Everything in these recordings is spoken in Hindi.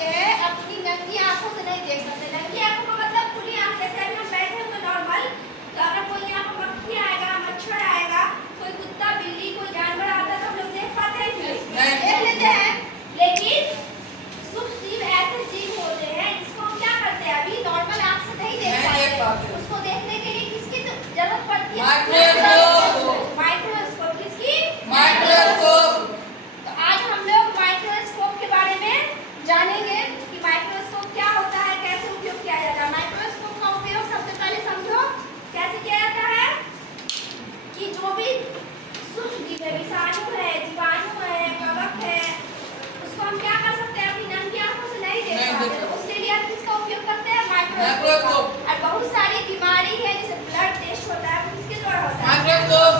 होते हैं अपनी नंगी आंखों से नहीं देख सकते। नंगी आंखों का मतलब खुली आंख, जैसे अभी हम बैठे हैं तो नॉर्मल, तो अगर कोई यहाँ पर मक्खी आएगा, मच्छर आएगा, कोई कुत्ता बिल्ली कोई जानवर आता है तो हम लोग देख पाते हैं कि देख लेते हैं। लेकिन सूक्ष्म जीव ऐसे जीव होते हैं जिसको हम क्या करते हैं, अभी नॉर्मल आंख से नहीं देख पाते। उसको देखने के लिए किसकी जरूरत पड़ती है? माइक्रोस्कोप। किसकी? माइक्रोस्कोप। तो आज हम लोग माइक्रोस्कोप के बारे में जानेंगे कि माइक्रोस्कोप क्या होता है, कैसे उपयोग किया जाता है। माइक्रोस्कोप का उपयोग सबसे पहले समझो कैसे किया जाता है कि जो भी सूक्ष्म जीव है, विषाणु है, जीवाणु है, कवक है, उसको हम क्या कर सकते हैं, अपनी नंगी आंखों से नहीं देख पाते। उसके लिए हम किसका उपयोग करते हैं? माइक्रोस्कोप। और बहुत सारी बीमारी है जैसे ब्लड टेस्ट होता है, किसके द्वारा होता है? माइक्रोस्कोप।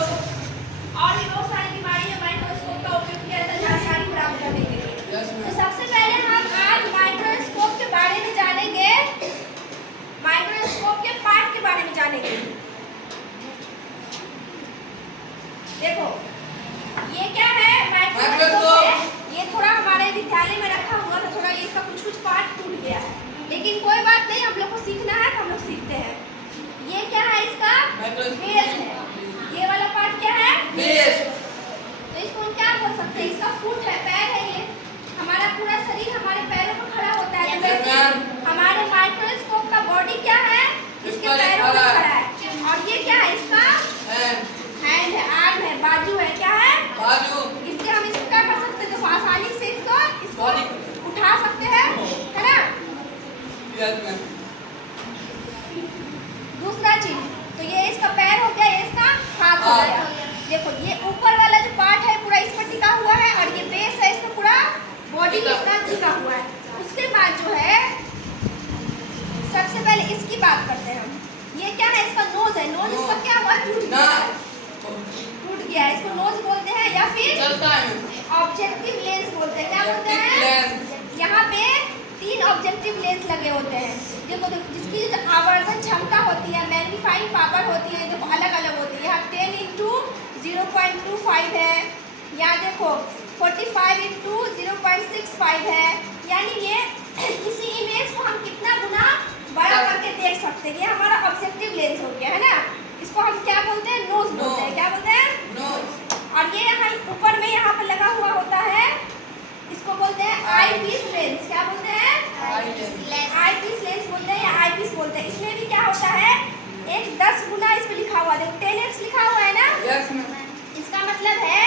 और भी बहुत सारी बीमारी है, माइक्रोस्कोप का उपयोग किया जाता है जानकारी प्राप्त करने के लिए। तो सबसे पहले हम आज माइक्रोस्कोप के बारे में जानेंगे, माइक्रोस्कोप के पार्ट के बारे में जानेंगे। देखो ये क्या है? माइक्रोस्कोप है। ये थोड़ा हमारे विद्यालय में रखा हुआ था, थोड़ा ये इसका कुछ पार्ट टूट गया है, लेकिन कोई बात नहीं, हम लोग को सीखना है तो हम लोग सीखते हैं। ये क्या है? इसका बेस है। ये वाला पार्ट क्या है? बेस। तो इसको हम क्या बोल सकते हैं? इसका फुट है, पैर है। ये हमारा पूरा शरीर हमारे पैरों पर खड़ा होता है, तो हमारे माइक्रोस्कोप का बॉडी क्या है? इसके पैरों पर खड़ा है। और ये क्या है? इसका हैंड है, आर्म है, बाजू है। क्या है? बाजू। इससे हम इसको क्या कर सकते हैं? तो आसानी से इसको उठा सकते हैं, है ना? दूसरा चीज, तो ये इसका पैर हो गया, ये इसका हाथ हो गया। देखो ये ऊपर वाला जो पार्ट है पूरा इस पर टिका हुआ है, और ये बेस है, इसका पूरा बॉडी इसका टिका हुआ है। उसके बाद जो है सबसे पहले इसकी बात करते हैं हम। ये क्या है? इसका नोज है। नोज इसका क्या हुआ? टूट गया है। इसको नोज बोलते हैं या फिर ऑब्जेक्टिव लेंस बोलते हैं। क्या बोलते हैं? यहाँ पे 3 ऑब्जेक्टिव लेंस लगे होते हैं, देखो जिसकी जो आवर्धन क्षमता होती है, मैग्नीफाइंग पावर होती है, देखो अलग अलग होती है। यहाँ 10x0.25 है, यहाँ देखो 45 x 0.65 है। यानी ये किसी इमेज को हम कितना गुना बड़ा करके देख सकते हैं। ये हमारा ऑब्जेक्टिव लेंस हो गया, है ना? इसको हम क्या बोलते हैं? नोज बोलते हैं। क्या बोलते हैं? नोज। और ये यहाँ ऊपर में यहाँ पर लगा हुआ होता है, इसको बोलते हैं आई पीस लेंस। क्या बोलते हैं? आई पीस लेंस बोलते हैं या आई पीस बोलते हैं। इसमें भी क्या होता है? एक 10 गुना इस पे लिखा हुआ, देखो 10x लिखा हुआ है ना? इसका मतलब है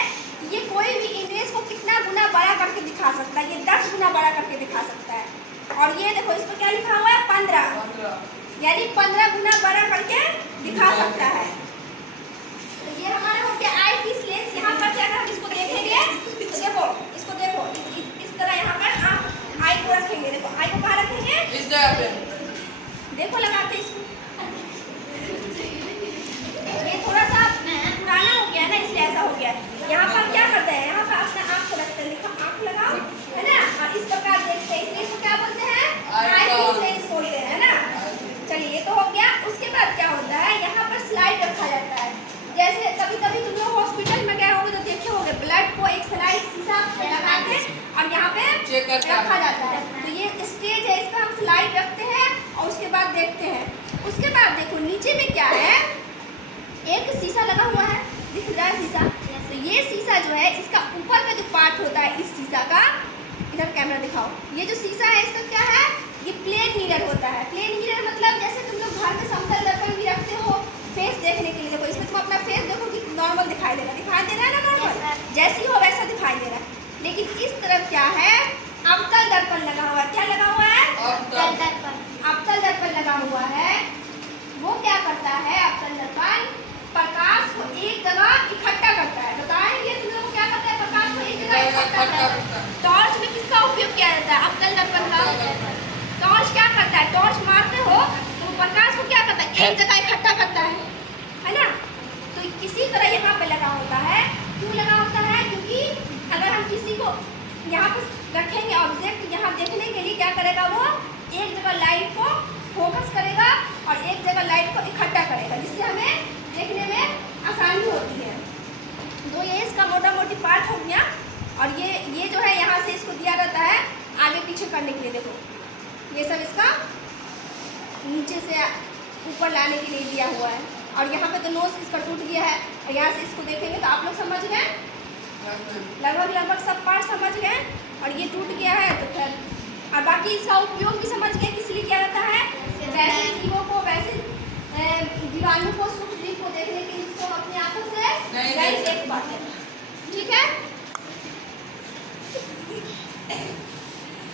ये कोई भी इमेज को कितना गुना बड़ा करके दिखा सकता है। ये 10 गुना बड़ा करके दिखा सकता है। और ये देखो इस पर क्या लिखा हुआ है? 15, यानी 15 गुना बड़ा करके दिखा सकता है। तो ये हमारा हो गया आई पीस लेंस। यहाँ पर अगर हम इसको देखेंगे तो देखो, इसको देखो इस तरह यहाँ पर आप आई को रखेंगे। देखो आई को कहाँ रखेंगे? इस जगह पे। देखो लगाते इसको, ये थोड़ा सा पुराना हो गया ना, इसलिए ऐसा हो गया। यहाँ पर क्या करते हैं? यहाँ पर अपना आँख को रखते हैं, देखो आँख लगाओ, है ना? और इस प्रकार देखते हैं, इसलिए इसको क्या बोलते हैं? आई पीस लेंस बोलते हैं, है ना? चलिए ये तो हो गया। उसके बाद क्या होता है? यहाँ पर स्लाइड रखा जाता है। जैसे कभी कभी तुम लोग हॉस्पिटल में गए होगे तो देखे होंगे, ब्लड को एक स्लाइड शीशा लगा के और यहाँ पे रखा जाता है। तो ये स्टेज है, इसका हम स्लाइड रखते हैं और उसके बाद देखते हैं। उसके बाद देखो नीचे में क्या है? एक शीशा लगा हुआ है, दिख रहा है शीशा? तो ये शीशा जो है, इसका ऊपर का जो पार्ट होता है इस शीशा का, इधर कैमरा दिखाओ, ये जो शीशा है इसका क्या है? ये प्लेन मिरर होता है। प्लेन मिरर मतलब जैसे तुम लोग घर में समतल दर्पण भी रखते हो फेस देखने के लिए। देखो इसमें तुम अपना फेस देखो कि नॉर्मल दिखाई दे रहा है ना? नॉर्मल जैसी हो वैसा दिखाई दे रहा है। लेकिन इस तरफ क्या है? अवतल दर्पण लगा हुआ है। क्या लगा हुआ है? अवतल दर्पण। अवतल दर्पण लगा हुआ है। वो क्या करता है? अवतल दर्पण प्रकाश को एक जगह इकट्ठा करता है। बताएंगे तुम लोग को क्या करता है? प्रकाश को एक जगह इकट्ठा करता है। टॉर्च में किसका उपयोग किया जाता है? अवतल दर्पण का। टॉर्च क्या करता है? टॉर्च मारते हो तो प्रकाश को क्या करता है? एक जगह इकट्ठा करता है ना? तो किसी तरह यहाँ पे लगा होता है। क्यों लगा होता है? क्योंकि अगर हम किसी को यहाँ पर रखेंगे ऑब्जेक्ट, यहाँ देखने के लिए क्या करेगा? वो एक जगह लाइट को फोकस करेगा और एक जगह लाइट को इकट्ठा करेगा, जिससे हमें देखने में आसानी होती है। तो ये इसका मोटा मोटी पार्ट हो गया। और ये जो है यहाँ से इसको दिया रहता है आगे पीछे करने करने के लिए, देखो ये सब इसका नीचे से ऊपर लाने के लिए दिया हुआ है। और यहाँ पे तो नोज इसका टूट गया है, और यहाँ से इसको देखेंगे तो आप लोग समझ गए, लगभग सब पार्ट समझ गए। और ये टूट गया है तो फिर, और बाकी इसका उपयोग भी समझ गए किस लिए किया जाता है, वैसे जीवों को, वैसे जीवाणु को, सूक्ष्मजीव को देखने के लिए, इसको अपनी आंखों से नहीं देख पाते। ठीक है।